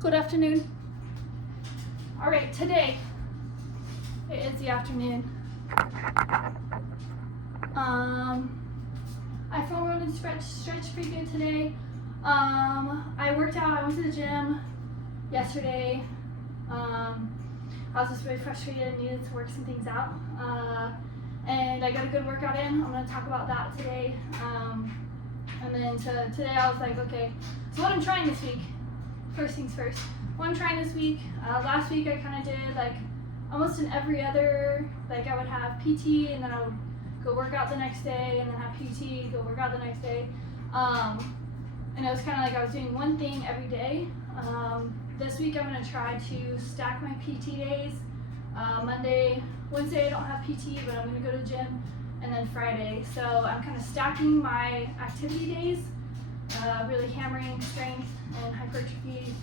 Good afternoon. All right, today it is the afternoon. I feel really stretched pretty good today. I worked out. I went to the gym yesterday. I was just really frustrated and needed to work some things out. And I got a good workout in. I'm going to talk about that today. And then today I was like, okay, so what I'm trying this week. First things first. What I'm trying this week, last week I kind of did like almost in every other, like I would have PT and then I would go work out the next day and then have PT, go work out the next day. And it was kind of like I was doing one thing every day. This week I'm going to try to stack my PT days. Wednesday I don't have PT, but I'm going to go to the gym, and then Friday. So I'm kind of stacking my activity days, really hammering strength and hypertrophy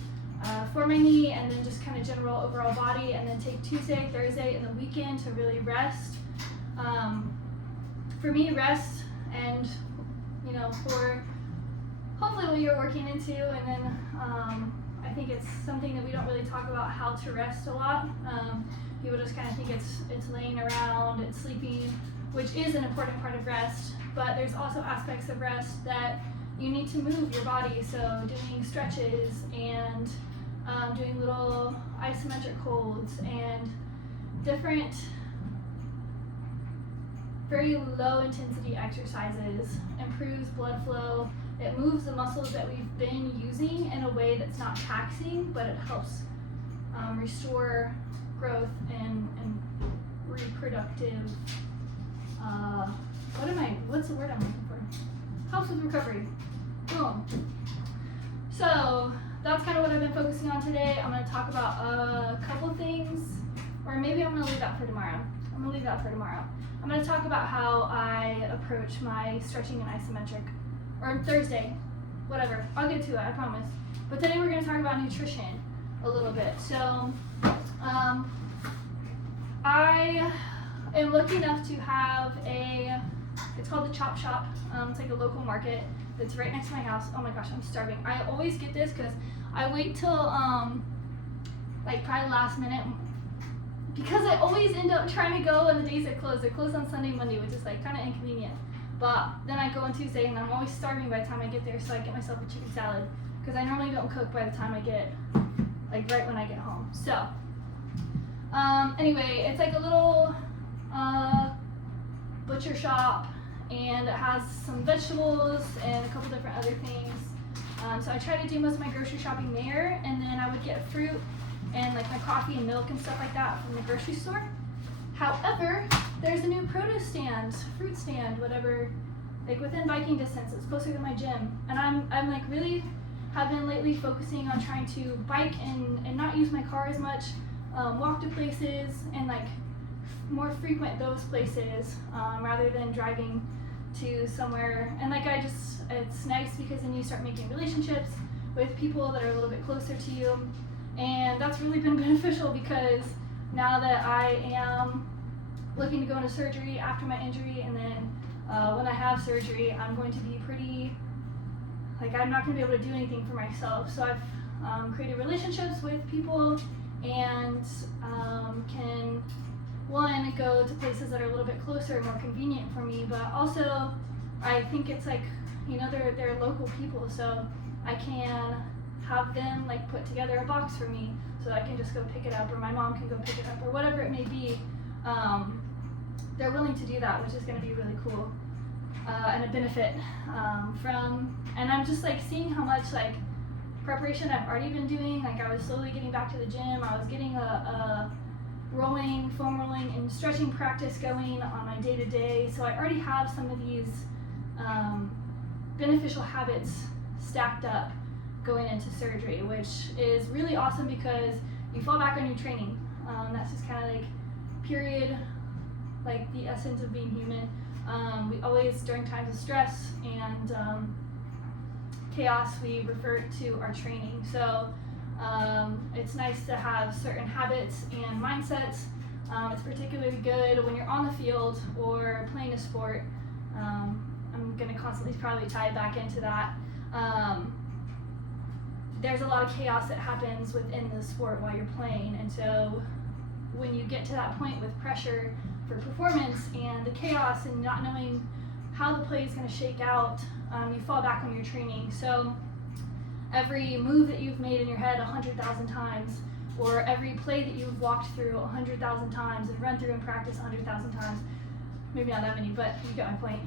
for my knee, and then just kind of general overall body, and then take Tuesday, Thursday, and the weekend to really rest. For me, rest and, for hopefully what you're working into, and then I think it's something that we don't really talk about how to rest a lot. People just kind of think it's laying around, it's sleeping, which is an important part of rest, but there's also aspects of rest that you need to move your body, so doing stretches and doing little isometric holds and different very low intensity exercises improves blood flow. It moves the muscles that we've been using in a way that's not taxing, but it helps restore growth and reproductive, what's the word I'm looking for? Helps with recovery. Boom. So that's kind of what I've been focusing on today. I'm going to talk about a couple things, or maybe I'm going to leave that for tomorrow. I'm going to talk about how I approach my stretching and isometric, or Thursday, whatever. I'll get to it, I promise. But today we're going to talk about nutrition a little bit. So I am lucky enough to have it's called the Chop Shop. It's like a local market that's right next to my house. Oh my gosh, I'm starving. I always get this because I wait till like probably last minute, because I always end up trying to go on the days they close. They close on Sunday, Monday, which is like kind of inconvenient. But then I go on Tuesday and I'm always starving by the time I get there, so I get myself a chicken salad because I normally don't cook by the time I get, like right when I get home. So anyway, it's like a little butcher shop, and it has some vegetables and a couple different other things. So I try to do most of my grocery shopping there, and then I would get fruit and like my coffee and milk and stuff like that from the grocery store. However, there's a new produce stand, fruit stand, whatever, like within biking distance. It's closer to my gym, and I'm like really have been lately focusing on trying to bike and not use my car as much, walk to places and like more frequent those places rather than driving to somewhere. And like it's nice because then you start making relationships with people that are a little bit closer to you, and that's really been beneficial because now that I am looking to go into surgery after my injury, and then when I have surgery, I'm going to be pretty, like I'm not going to be able to do anything for myself. So I've created relationships with people and can, one, go to places that are a little bit closer, more convenient for me, but also I think it's like, they're local people, so I can have them like put together a box for me so that I can just go pick it up, or my mom can go pick it up, or whatever it may be. They're willing to do that, which is going to be really cool and a benefit and I'm just like seeing how much like preparation I've already been doing. Like I was slowly getting back to the gym. I was getting a foam rolling and stretching practice going on my day-to-day. So I already have some of these beneficial habits stacked up going into surgery, which is really awesome because you fall back on your training. That's just kind of like period, like the essence of being human. We always, during times of stress and chaos, we revert to our training. So it's nice to have certain habits and mindsets. It's particularly good when you're on the field or playing a sport. I'm going to constantly probably tie it back into that. there's a lot of chaos that happens within the sport while you're playing. And so when you get to that point with pressure for performance and the chaos and not knowing how the play is going to shake out, you fall back on your training. So every move that you've made in your head 100,000 times, or every play that you've walked through 100,000 times and run through in practice 100,000 times, maybe not that many, but you get my point.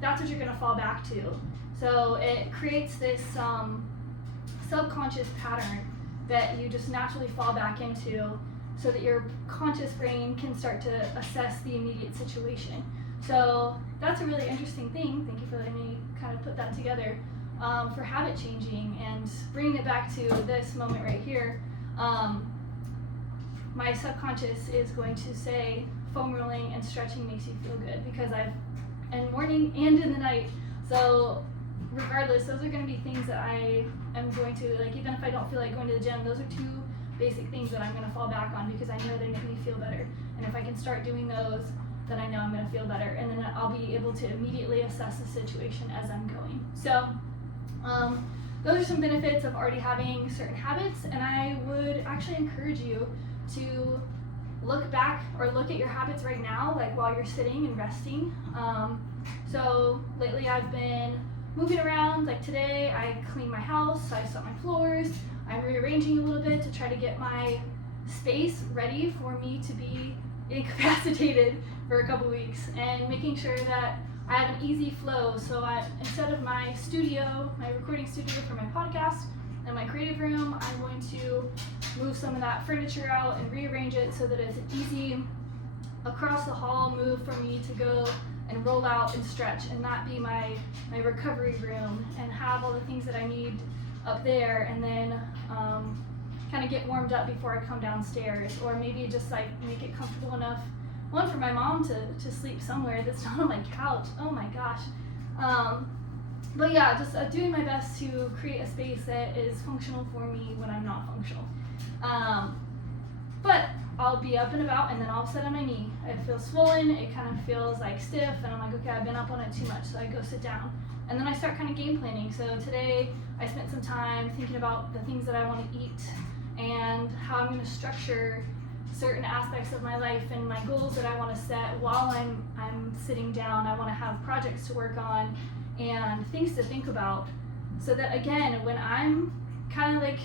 That's what you're going to fall back to. So it creates this subconscious pattern that you just naturally fall back into, so that your conscious brain can start to assess the immediate situation. So that's a really interesting thing. Thank you for letting me kind of put that together, for habit changing and bringing it back to this moment right here. My subconscious is going to say foam rolling and stretching makes you feel good, because in morning and in the night. So regardless, those are going to be things that I am going to, like, even if I don't feel like going to the gym, those are two basic things that I'm going to fall back on, because I know they make me feel better. And if I can start doing those, then I know I'm going to feel better, and then I'll be able to immediately assess the situation as I'm going. So those are some benefits of already having certain habits, and I would actually encourage you to look back or look at your habits right now, like while you're sitting and resting. So lately I've been moving around. Like today I cleaned my house, I swept my floors, I'm rearranging a little bit to try to get my space ready for me to be incapacitated for a couple weeks, and making sure that I have an easy flow. So instead of my studio, my recording studio for my podcast and my creative room, I'm going to move some of that furniture out and rearrange it so that it's an easy across the hall move for me to go and roll out and stretch, and not be my recovery room, and have all the things that I need up there, and then kind of get warmed up before I come downstairs, or maybe just like make it comfortable enough, one, for my mom to sleep somewhere that's not on my couch. Oh my gosh. But yeah, just doing my best to create a space that is functional for me when I'm not functional. But I'll be up and about, and then all of a sudden my knee, it feels swollen, it kind of feels like stiff, and I'm like, okay, I've been up on it too much, so I go sit down. And then I start kind of game planning. So today I spent some time thinking about the things that I want to eat and how I'm going to structure certain aspects of my life and my goals that I want to set while I'm sitting down. I want to have projects to work on and things to think about, so that again, when I'm kind of like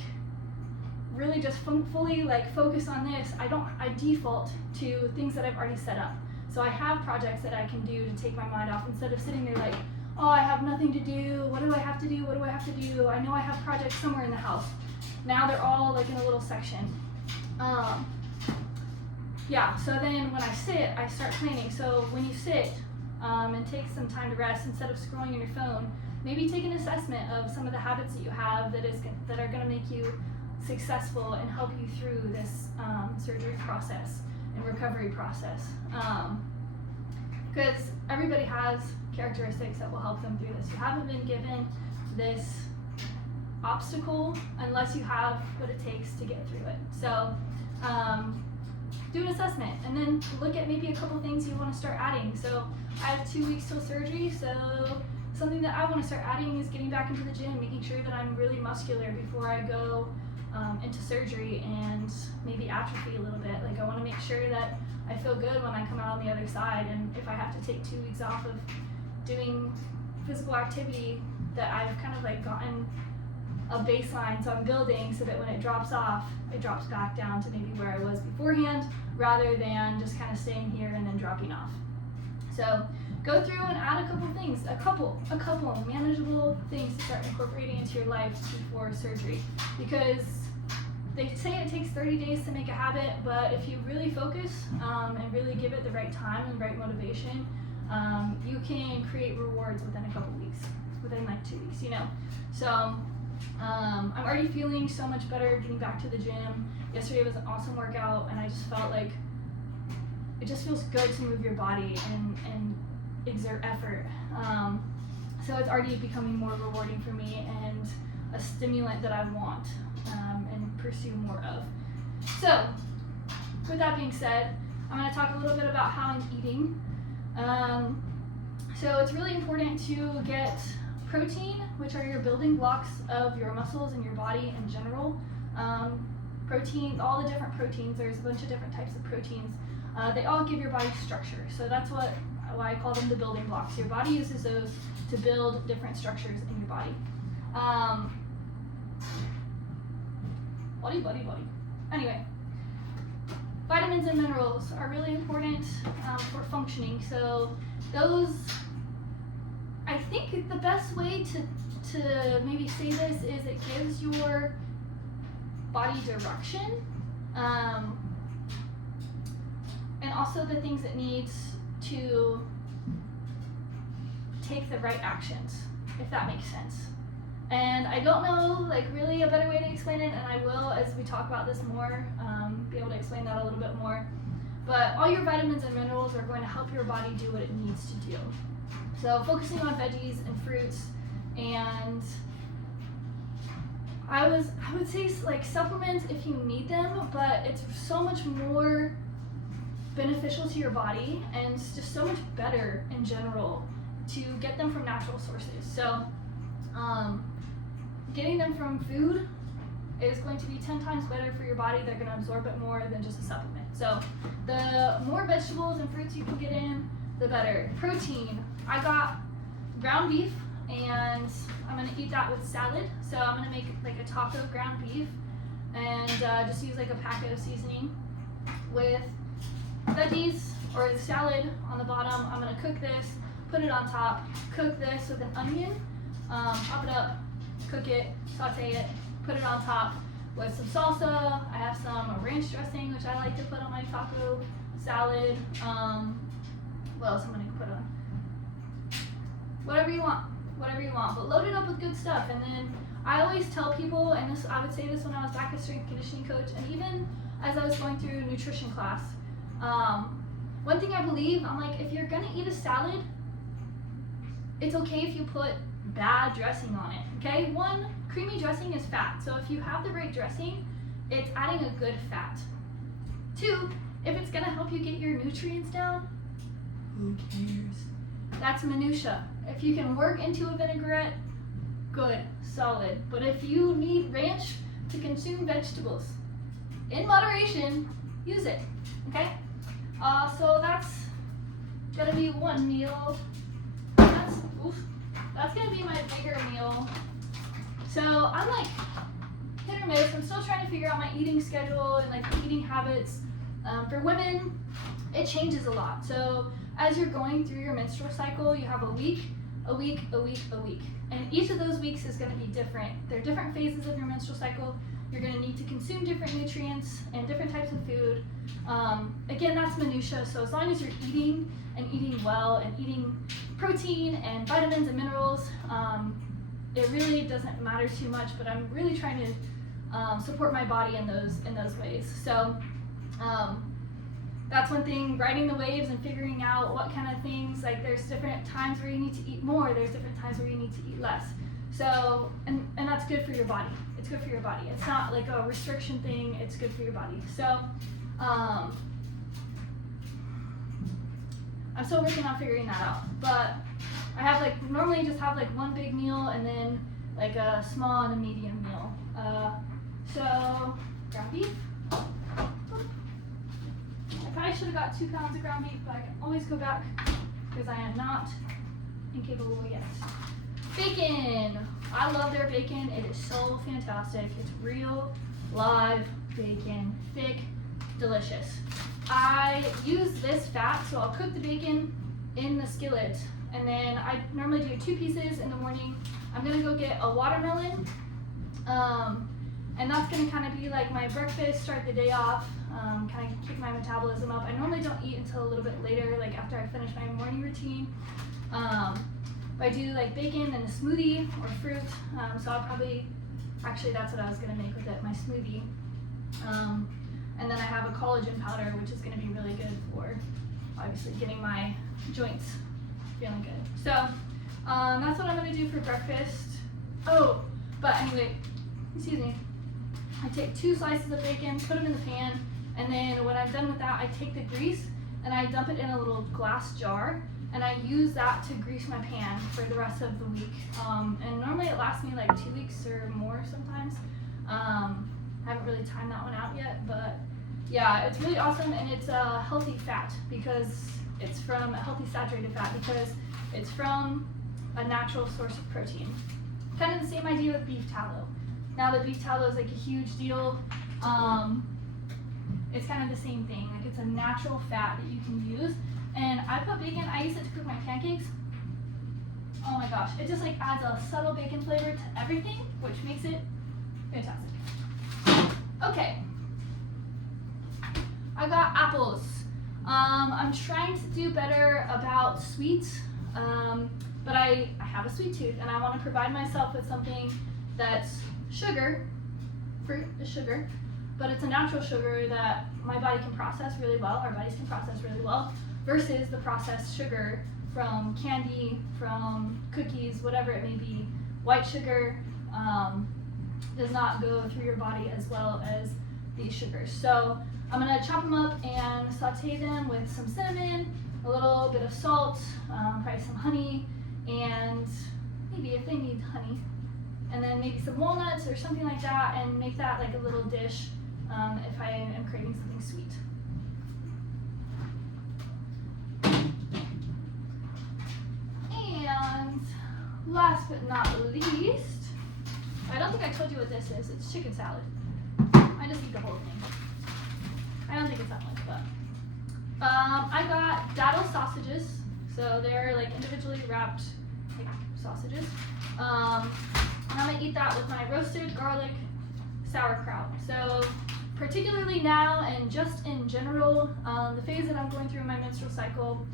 really just fully like focused on this, I default to things that I've already set up. So I have projects that I can do to take my mind off, instead of sitting there like, oh, I have nothing to do, what do I have to do, what do I have to do, I know I have projects somewhere in the house. Now they're all like in a little section. Yeah, so then when I sit, I start planning. So when you sit and take some time to rest, instead of scrolling on your phone, maybe take an assessment of some of the habits that you have that are going to make you successful and help you through this surgery process and recovery process. Because everybody has characteristics that will help them through this. You haven't been given this obstacle unless you have what it takes to get through it. So do an assessment, and then look at maybe a couple things you want to start adding. So I have 2 weeks till surgery, so something that I want to start adding is getting back into the gym, making sure that I'm really muscular before I go into surgery and maybe atrophy a little bit. Like, I want to make sure that I feel good when I come out on the other side, and if I have to take 2 weeks off of doing physical activity, that I've kind of like gotten a baseline, so I'm building so that when it drops off, it drops back down to maybe where I was beforehand, rather than just kind of staying here and then dropping off. So go through and add a couple things, a couple manageable things to start incorporating into your life before surgery, because they say it takes 30 days to make a habit, but if you really focus and really give it the right time and right motivation, you can create rewards within a couple weeks, within like 2 weeks, you know. So I'm already feeling so much better getting back to the gym. Yesterday was an awesome workout, and I just felt like it just feels good to move your body and exert effort. So it's already becoming more rewarding for me and a stimulant that I want and pursue more of. So with that being said, I'm going to talk a little bit about how I'm eating. So it's really important to get protein, which are your building blocks of your muscles and your body in general. Protein, all the different proteins, there's a bunch of different types of proteins. They all give your body structure. So that's why I call them the building blocks. Your body uses those to build different structures in your body. Body. Anyway, vitamins and minerals are really important for functioning. So those, I think the best way to maybe say this is it gives your body direction, and also the things it needs to take the right actions, if that makes sense. And I don't know like really a better way to explain it, and I will, as we talk about this more, be able to explain that a little bit more. But all your vitamins and minerals are going to help your body do what it needs to do. So focusing on veggies and fruits, and I would say like supplements if you need them, but it's so much more beneficial to your body and it's just so much better in general to get them from natural sources. So getting them from food is going to be 10 times better for your body. They're going to absorb it more than just a supplement. So the more vegetables and fruits you can get in, the better. Protein, I got ground beef, and I'm going to eat that with salad. So I'm going to make like a taco of ground beef and just use like a packet of seasoning with veggies or the salad on the bottom. I'm going to cook this, put it on top, cook this with an onion, chop it up, cook it, saute it, put it on top with some salsa. I have some ranch dressing, which I like to put on my taco salad. What else am I going to put on? Whatever you want, but load it up with good stuff. And then I always tell people, and this, I would say this when I was back as strength conditioning coach, and even as I was going through nutrition class, one thing I believe, I'm like, if you're gonna eat a salad, it's okay if you put bad dressing on it, okay? One, creamy dressing is fat, so if you have the right dressing, it's adding a good fat. Two, if it's gonna help you get your nutrients down, who cares? That's minutia. If you can work into a vinaigrette, good, solid. But if you need ranch to consume vegetables, in moderation, use it, okay? So that's gonna be one meal. That's gonna be my bigger meal. So I'm like hit or miss. I'm still trying to figure out my eating schedule and like eating habits. For women, it changes a lot. So as you're going through your menstrual cycle, you have a week. And each of those weeks is gonna be different. There are different phases of your menstrual cycle. You're gonna need to consume different nutrients and different types of food. Again, that's minutia, so as long as you're eating and eating well and eating protein and vitamins and minerals, it really doesn't matter too much, but I'm really trying to support my body in those ways. So that's one thing, riding the waves and figuring out what kind of things, like there's different times where you need to eat more, there's different times where you need to eat less. So, and that's good for your body. It's good for your body. It's not like a restriction thing, it's good for your body. So, I'm still working on figuring that out. But I have like, normally just have like one big meal and then like a small and a medium meal. So, ground beef. I probably should have got 2 pounds of ground beef, but I can always go back because I am not incapable yet. Bacon. I love their bacon. It is so fantastic. It's real, live bacon, thick, delicious. I use this fat, so I'll cook the bacon in the skillet, and then I normally do 2 pieces in the morning. I'm gonna go get a watermelon, and that's gonna kind of be like my breakfast, start the day off, kind of kick my metabolism up. I normally don't eat until a little bit later, like after I finish my morning routine. But I do like bacon and a smoothie or fruit, so I'll probably, actually that's what I was gonna make with it, my smoothie. And then I have a collagen powder, which is gonna be really good for obviously getting my joints feeling good. So that's what I'm gonna do for breakfast. Oh, but anyway, excuse me. I take 2 slices of bacon, put them in the pan, and then when I'm done with that, I take the grease and I dump it in a little glass jar. and I use that to grease my pan for the rest of the week. And normally it lasts me like 2 weeks or more sometimes. I haven't really timed that one out yet, but yeah, it's really awesome, and it's a healthy fat because it's from a healthy saturated fat because it's from a natural source of protein. Kind of the same idea with beef tallow. Now that beef tallow is like a huge deal, it's kind of the same thing. Like it's a natural fat that you can use. And I put bacon, I use it to cook my pancakes. Oh my gosh, it just like adds a subtle bacon flavor to everything, which makes it fantastic. Okay, I got apples. I'm trying to do better about sweets, but I have a sweet tooth and I want to provide myself with something that's sugar. Fruit is sugar, but it's a natural sugar that my body can process really well, our bodies can process really well, versus the processed sugar from candy, from cookies, whatever it may be. White sugar does not go through your body as well as these sugars. So I'm gonna chop them up and saute them with some cinnamon, a little bit of salt, probably some honey, and maybe if they need honey, and then maybe some walnuts or something like that, and make that like a little dish if I am craving something sweet. And last but not least, I don't think I told you what this is. It's chicken salad. I just eat the whole thing. I don't think it's that much, but I got daddle sausages. So they're like individually wrapped like sausages. And I'm gonna eat that with my roasted garlic sauerkraut. So particularly now and just in general, the phase that I'm going through in my menstrual cycle,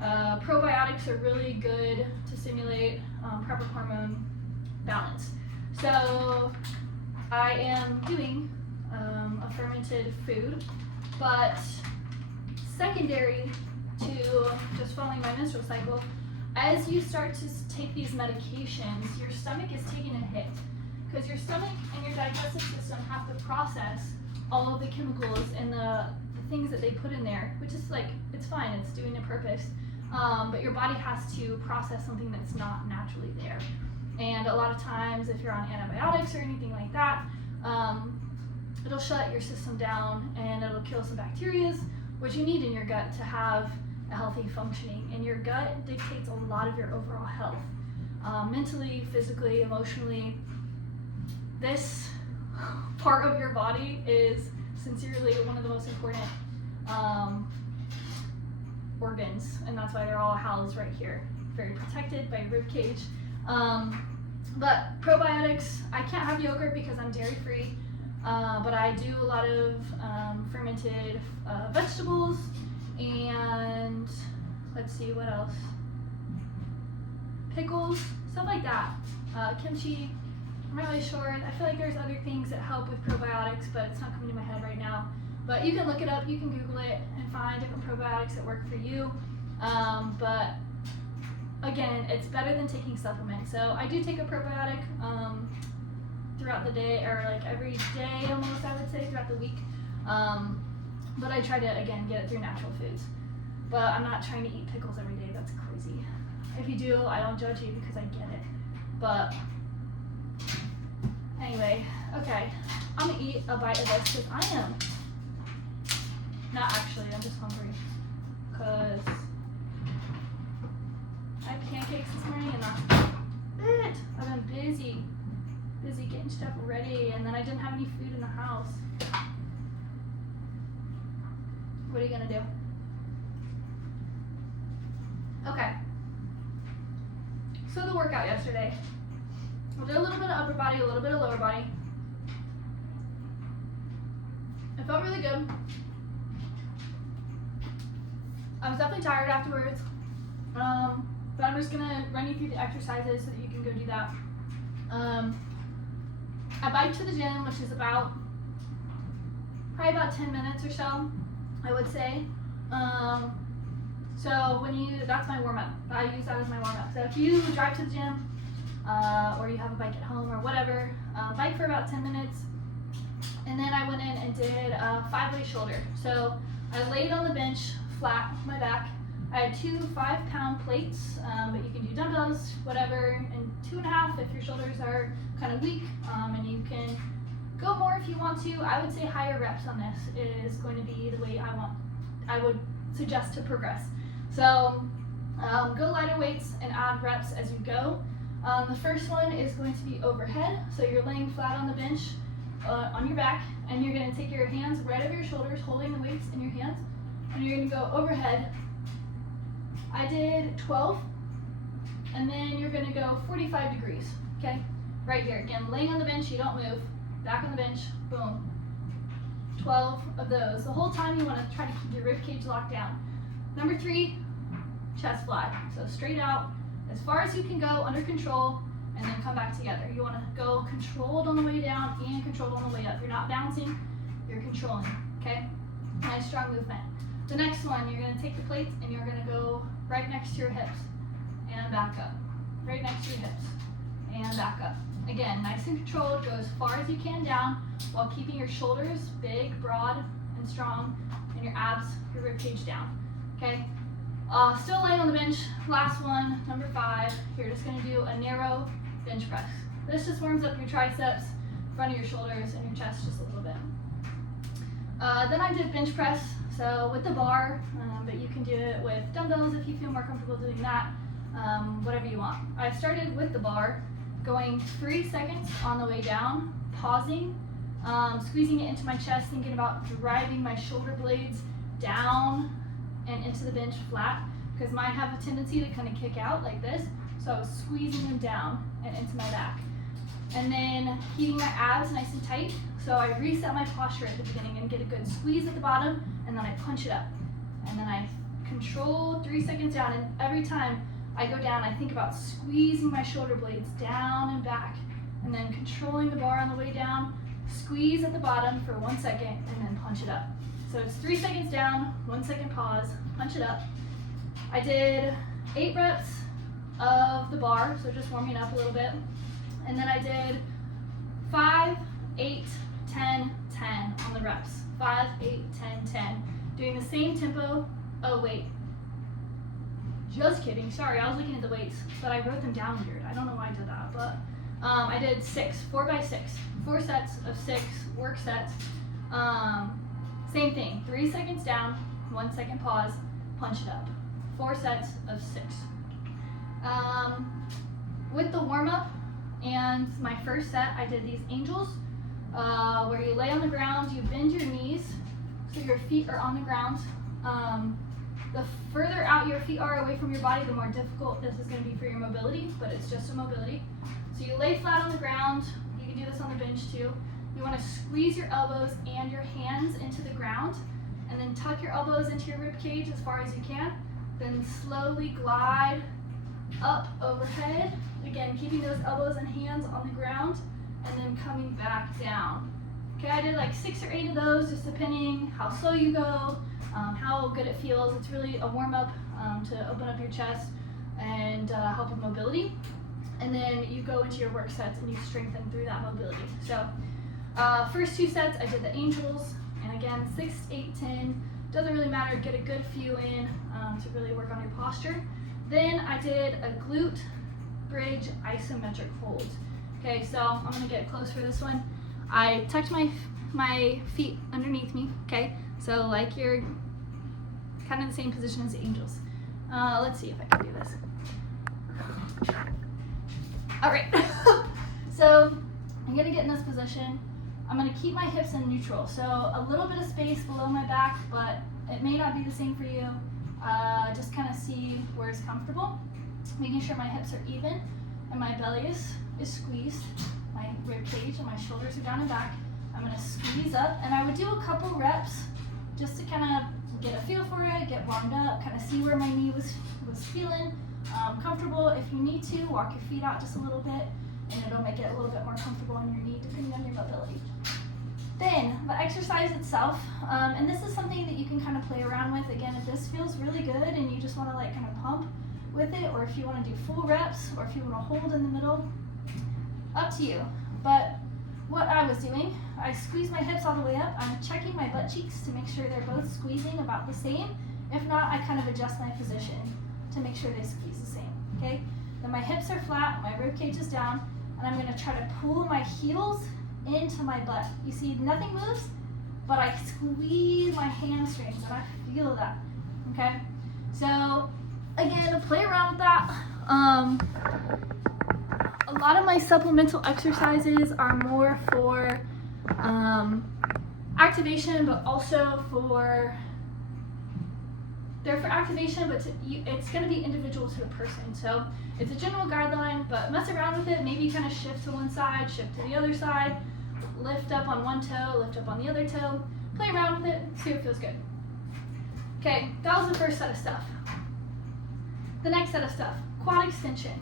probiotics are really good to stimulate proper hormone balance. So I am doing a fermented food, but secondary to just following my menstrual cycle, as you start to take these medications, your stomach is taking a hit because your stomach and your digestive system have to process all of the chemicals and the things that they put in there, which is like, it's fine, it's doing a purpose, but your body has to process something that's not naturally there. And a lot of times if you're on antibiotics or anything like that, it'll shut your system down and it'll kill some bacteria, which you need in your gut to have a healthy functioning. And your gut dictates a lot of your overall health, mentally, physically, emotionally. This part of your body is sincerely one of the most important organs, and that's why they're all housed right here, very protected by your rib cage. But probiotics, I can't have yogurt because I'm dairy free, but I do a lot of fermented vegetables, and let's see what else, pickles, stuff like that, kimchi. I'm not really sure. I feel like there's other things that help with probiotics, but it's not coming to my head right now. But you can look it up, you can Google it and find different probiotics that work for you. But again, it's better than taking supplements. So I do take a probiotic throughout the day, or like every day almost, I would say, throughout the week. But I try to, again, get it through natural foods. But I'm not trying to eat pickles every day. That's crazy. If you do, I don't judge you because I get it. But anyway, okay, I'm gonna eat a bite of this because I am not actually, I'm just hungry because I had pancakes this morning and that's it. I've been busy getting stuff ready, and then I didn't have any food in the house. What are you gonna do? Okay, so the workout yesterday, I did a little bit of upper body, a little bit of lower body. It felt really good. I was definitely tired afterwards, but I'm just gonna run you through the exercises so that you can go do that. I bike to the gym, which is probably about 10 minutes or so, I would say. So that's my warm up. I use that as my warm up. So if you drive to the gym, or you have a bike at home or whatever, bike for about 10 minutes. And then I went in and did a 5-way shoulder. So I laid on the bench flat with my back. I had 2 5-pound plates, but you can do dumbbells, whatever, and 2.5 if your shoulders are kind of weak, and you can go more if you want to. I would say higher reps on this is going to be the way I would suggest to progress. So go lighter weights and add reps as you go. The first one is going to be overhead. So you're laying flat on the bench on your back, and you're going to take your hands right over your shoulders, holding the weights in your hands, and you're going to go overhead. I did 12, and then you're going to go 45 degrees, okay? Right here, again, laying on the bench, you don't move. Back on the bench, boom. 12 of those. The whole time you want to try to keep your rib cage locked down. Number 3, chest fly. So straight out, as far as you can go, under control, and then come back together. You want to go controlled on the way down and controlled on the way up. You're not bouncing, you're controlling, okay? Nice strong movement. The next one, you're going to take the plates and you're going to go right next to your hips and back up. Right next to your hips and back up. Again, nice and controlled, go as far as you can down while keeping your shoulders big, broad, and strong, and your abs, your rib cage down, okay? Still laying on the bench. Last one, number 5, you're just gonna do a narrow bench press. This just warms up your triceps, front of your shoulders, and your chest just a little bit. Then I did bench press, so with the bar, but you can do it with dumbbells if you feel more comfortable doing that, whatever you want. I started with the bar, going 3 seconds on the way down, pausing, squeezing it into my chest, thinking about driving my shoulder blades down and into the bench flat, because mine have a tendency to kind of kick out like this, so I was squeezing them down and into my back. And then keeping my abs nice and tight, so I reset my posture at the beginning and get a good squeeze at the bottom, and then I punch it up. And then I control 3 seconds down, and every time I go down, I think about squeezing my shoulder blades down and back, and then controlling the bar on the way down, squeeze at the bottom for 1 second, and then punch it up. So it's 3 seconds down, 1 second pause, punch it up. I did 8 reps of the bar, so just warming up a little bit. And then I did 5, 8, 10, 10 on the reps. 5, 8, 10, 10. Doing the same tempo. Oh wait, just kidding, sorry, I was looking at the weights, but I wrote them down weird. I don't know why I did that, but I did 4 by 6, 4 sets of 6 work sets. Same thing, 3 seconds down, 1 second pause, punch it up. 4 sets of 6. With the warm up and my first set, I did these angels, where you lay on the ground, you bend your knees so your feet are on the ground. The further out your feet are away from your body, the more difficult this is going to be for your mobility, but it's just a mobility. So you lay flat on the ground. You can do this on the bench too. You want to squeeze your elbows and your hands into the ground, and then tuck your elbows into your rib cage as far as you can. Then slowly glide up overhead. Again, keeping those elbows and hands on the ground, and then coming back down. Okay, I did like 6 or 8 of those, just depending how slow you go, how good it feels. It's really a warm-up to open up your chest and help with mobility. And then you go into your work sets and you strengthen through that mobility. So first 2 sets, I did the angels, and again, 6, 8, 10. Doesn't really matter, get a good few in to really work on your posture. Then I did a glute bridge isometric hold. Okay, so I'm gonna get close for this one. I tucked my feet underneath me, okay? So like you're kind of the same position as the angels. Let's see if I can do this. All right, so I'm gonna get in this position. I'm gonna keep my hips in neutral. So a little bit of space below my back, but it may not be the same for you. Just kind of see where it's comfortable. Making sure my hips are even and my belly is squeezed. My rib cage and my shoulders are down and back. I'm gonna squeeze up, and I would do a couple reps just to kind of get a feel for it, get warmed up, kind of see where my knee was feeling comfortable. If you need to, walk your feet out just a little bit, and it'll make it a little bit more comfortable on your knee depending on your mobility. Then the exercise itself, and this is something that you can kind of play around with. Again, if this feels really good and you just want to like kind of pump with it, or if you want to do full reps, or if you want to hold in the middle, up to you. But what I was doing, I squeezed my hips all the way up. I'm checking my butt cheeks to make sure they're both squeezing about the same, If not, I kind of adjust my position to make sure they squeeze the same, okay? Then my hips are flat, my rib cage is down, and I'm gonna try to pull my heels into my butt. You see, nothing moves, but I squeeze my hamstrings, and I feel that, okay? So, again, play around with that. A lot of my supplemental exercises are more for activation, but also they're for activation, but it's going to be individual to the person. So it's a general guideline, but mess around with it. Maybe kind of shift to one side, shift to the other side, lift up on one toe, lift up on the other toe. Play around with it, see what feels good. Okay, that was the first set of stuff. The next set of stuff, quad extension.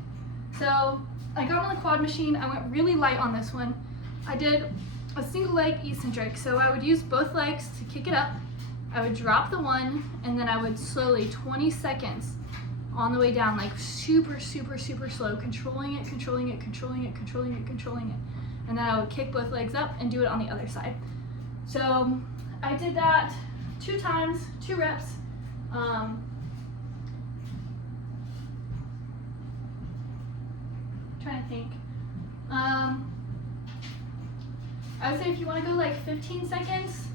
So I got on the quad machine. I went really light on this one. I did a single leg eccentric. So I would use both legs to kick it up. I would drop the one, and then I would slowly, 20 seconds on the way down, like super, super, super slow, controlling it, controlling it, controlling it, controlling it, controlling it. And then I would kick both legs up and do it on the other side. So I did that 2 times, 2 reps. Trying to think. I would say if you want to go like 15 seconds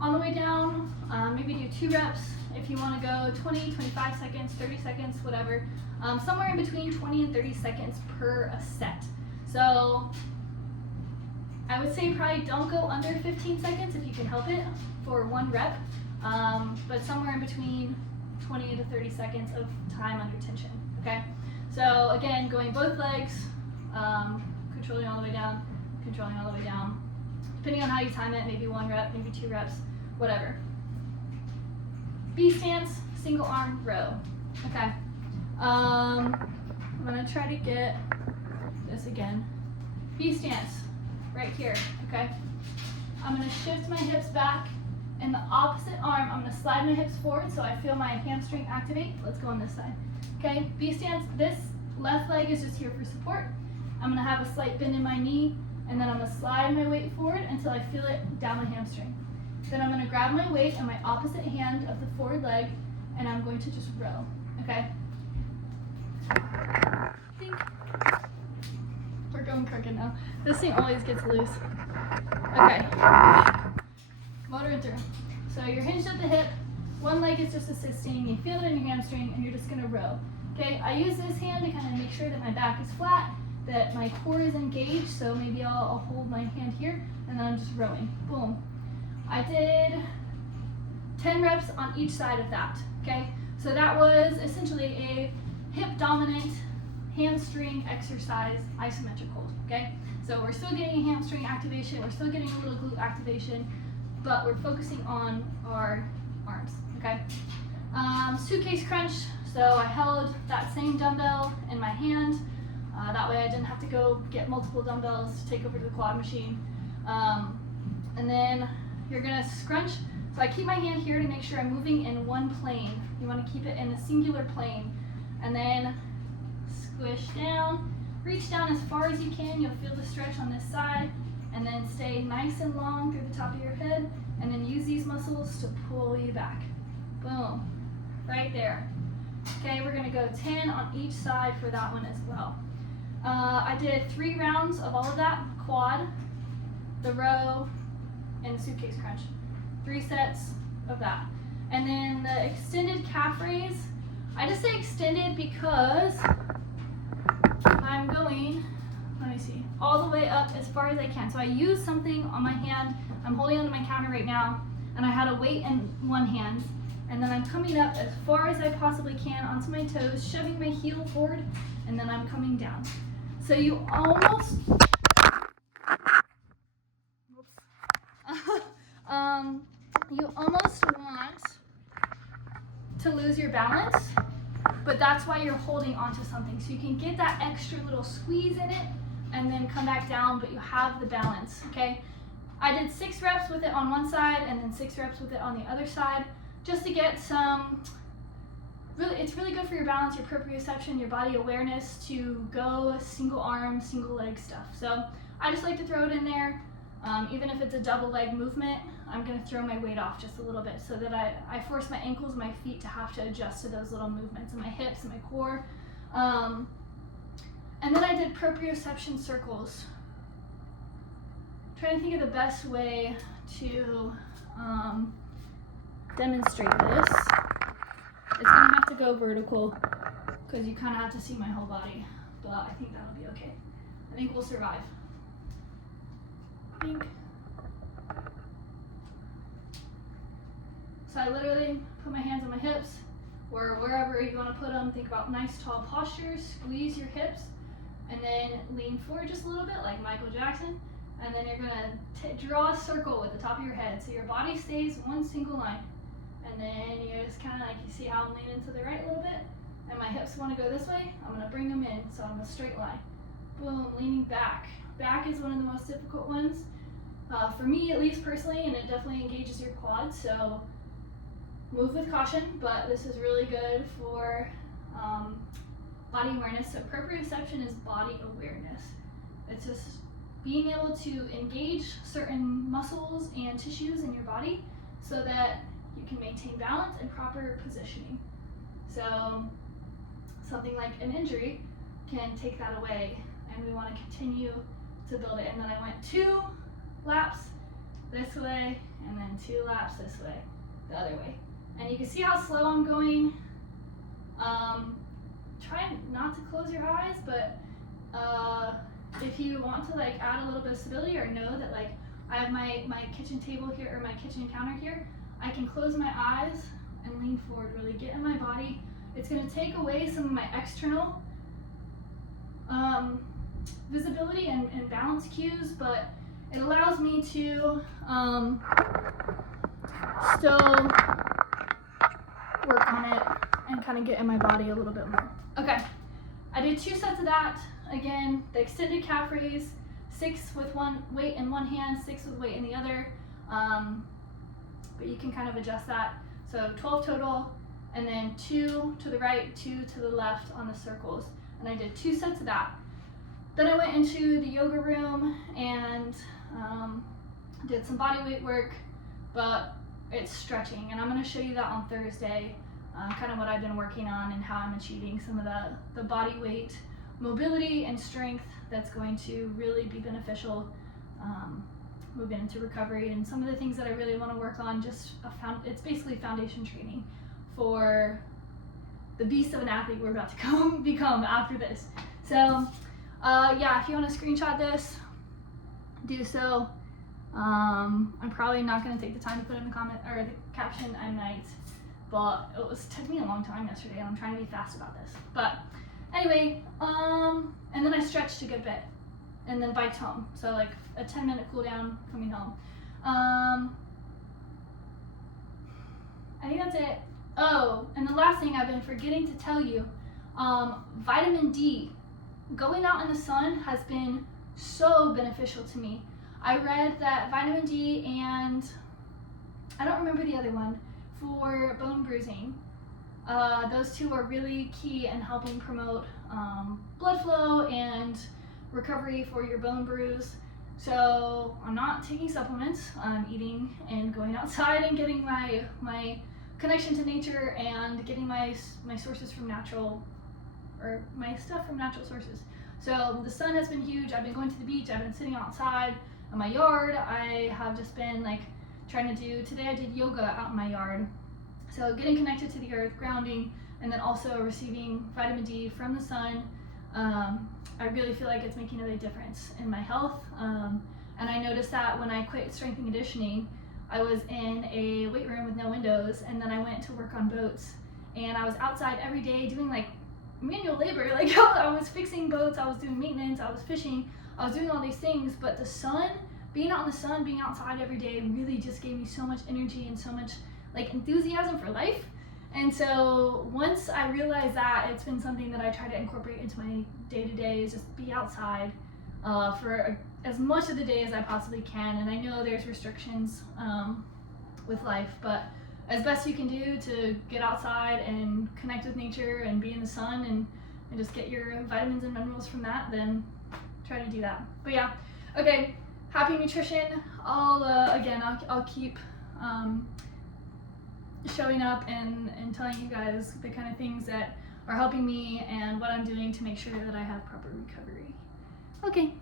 on the way down, maybe do 2 reps. If you want to go 20, 25 seconds, 30 seconds, whatever. Somewhere in between 20 and 30 seconds per a set. So I would say probably don't go under 15 seconds if you can help it for 1 rep, but somewhere in between 20 to 30 seconds of time under tension, okay? So again, going both legs, controlling all the way down, controlling all the way down. Depending on how you time it, maybe 1 rep, maybe 2 reps, whatever. B stance, single arm row, okay? I'm gonna try to get this again. B stance, right here, okay? I'm gonna shift my hips back, and the opposite arm, I'm gonna slide my hips forward so I feel my hamstring activate. Let's go on this side, okay? B stance, this left leg is just here for support. I'm gonna have a slight bend in my knee, and then I'm gonna slide my weight forward until I feel it down my hamstring. Then I'm gonna grab my weight in my opposite hand of the forward leg, and I'm going to just row, okay? I think we're going crooked now. This thing always gets loose. Okay, motoring through. So you're hinged at the hip, one leg is just assisting, you feel it in your hamstring, and you're just gonna row. Okay, I use this hand to kind of make sure that my back is flat, that my core is engaged, so maybe I'll hold my hand here, and then I'm just rowing, boom. I did 10 reps on each side of that, okay? So that was essentially a hip dominant hamstring exercise isometric hold, okay? So we're still getting a hamstring activation, we're still getting a little glute activation, but we're focusing on our arms, okay? Suitcase crunch, so I held that same dumbbell in my hand. That way I didn't have to go get multiple dumbbells to take over to the quad machine. And then you're gonna scrunch. So I keep my hand here to make sure I'm moving in one plane. You wanna keep it in a singular plane. And then squish down, reach down as far as you can. You'll feel the stretch on this side. And then stay nice and long through the top of your head. And then use these muscles to pull you back. Boom, right there. Okay, we're gonna go 10 on each side for that one as well. I did 3 rounds of all of that, quad, the row, and the suitcase crunch. 3 sets of that. And then the extended calf raise, I just say extended because I'm going, let me see, all the way up as far as I can. So I use something on my hand, I'm holding onto my counter right now, and I had a weight in one hand, and then I'm coming up as far as I possibly can onto my toes, shoving my heel forward, and then I'm coming down. So you almost, you almost want to lose your balance, but that's why you're holding onto something. So you can get that extra little squeeze in it and then come back down, but you have the balance, okay? I did 6 reps with it on one side and then 6 reps with it on the other side, just to get some, it's really good for your balance, your proprioception, your body awareness to go single arm, single leg stuff. So I just like to throw it in there. Even if it's a double leg movement, I'm gonna throw my weight off just a little bit so that I force my ankles, my feet to have to adjust to those little movements, and my hips and my core. And then I did proprioception circles. Trying to think of the best way to demonstrate this. It's gonna have to go vertical because you kind of have to see my whole body, but I think that'll be okay. I think we'll survive. I think. So I literally put my hands on my hips, or wherever you want to put them. Think about nice tall postures, squeeze your hips, and then lean forward just a little bit like Michael Jackson. And then you're gonna draw a circle with the top of your head so your body stays one single line. And then you just kind of like, you see how I'm leaning to the right a little bit? And my hips want to go this way, I'm gonna bring them in, so I'm a straight line. Boom, leaning back. Back is one of the most difficult ones, for me at least personally, and it definitely engages your quads, so move with caution, but this is really good for body awareness. So proprioception is body awareness. It's just being able to engage certain muscles and tissues in your body so that you can maintain balance and proper positioning. So something like an injury can take that away, and we want to continue to build it. And then I went 2 laps this way, and then 2 laps this way, the other way. And you can see how slow I'm going. Try not to close your eyes, but if you want to like add a little bit of stability, or know that like I have my kitchen table here, or my kitchen counter here, I can close my eyes and lean forward, really get in my body. It's going to take away some of my external visibility and balance cues, but it allows me to still work on it and kind of get in my body a little bit more. Okay, I did 2 sets of that. Again, the extended calf raise, 6 with one weight in one hand, 6 with weight in the other. But you can kind of adjust that. So 12 total, and then 2 to the right, 2 to the left on the circles. And I did 2 sets of that. Then I went into the yoga room and did some body weight work, but it's stretching. And I'm gonna show you that on Thursday, kind of what I've been working on and how I'm achieving some of the body weight mobility and strength that's going to really be beneficial moving into recovery. And some of the things that I really want to work on, it's basically foundation training for the beast of an athlete we're about to become after this. So yeah, if you want to screenshot this, do so. I'm probably not going to take the time to put in the comment or the caption. I might, but it took me a long time yesterday, and I'm trying to be fast about this. But anyway, and then I stretched a good bit, and then biked home. So like a 10-minute cool down coming home. I think that's it. Oh, and the last thing I've been forgetting to tell you, vitamin D. Going out in the sun has been so beneficial to me. I read that vitamin D and I don't remember the other one, for bone bruising. Those 2 are really key in helping promote blood flow and recovery for your bone bruise. So I'm not taking supplements. I'm eating and going outside and getting my connection to nature and getting my sources from natural, or my stuff from natural sources. So the sun has been huge. I've been going to the beach. I've been sitting outside in my yard. I have just been like trying to do, today I did yoga out in my yard. So getting connected to the earth, grounding, and then also receiving vitamin D from the sun. I really feel like it's making a big difference in my health. And I noticed that when I quit strength and conditioning, I was in a weight room with no windows, and then I went to work on boats. And I was outside every day doing like manual labor. Like I was fixing boats, I was doing maintenance, I was fishing, I was doing all these things. But the sun, being out in the sun, being outside every day really just gave me so much energy and so much like enthusiasm for life. And so once I realized that, it's been something that I try to incorporate into my day-to-day, is just be outside for as much of the day as I possibly can. And I know there's restrictions with life, but as best you can do to get outside and connect with nature and be in the sun and just get your vitamins and minerals from that, then try to do that. But yeah, okay, Happy Nutrition. I'll keep showing up and telling you guys the kind of things that are helping me and what I'm doing to make sure that I have proper recovery. Okay,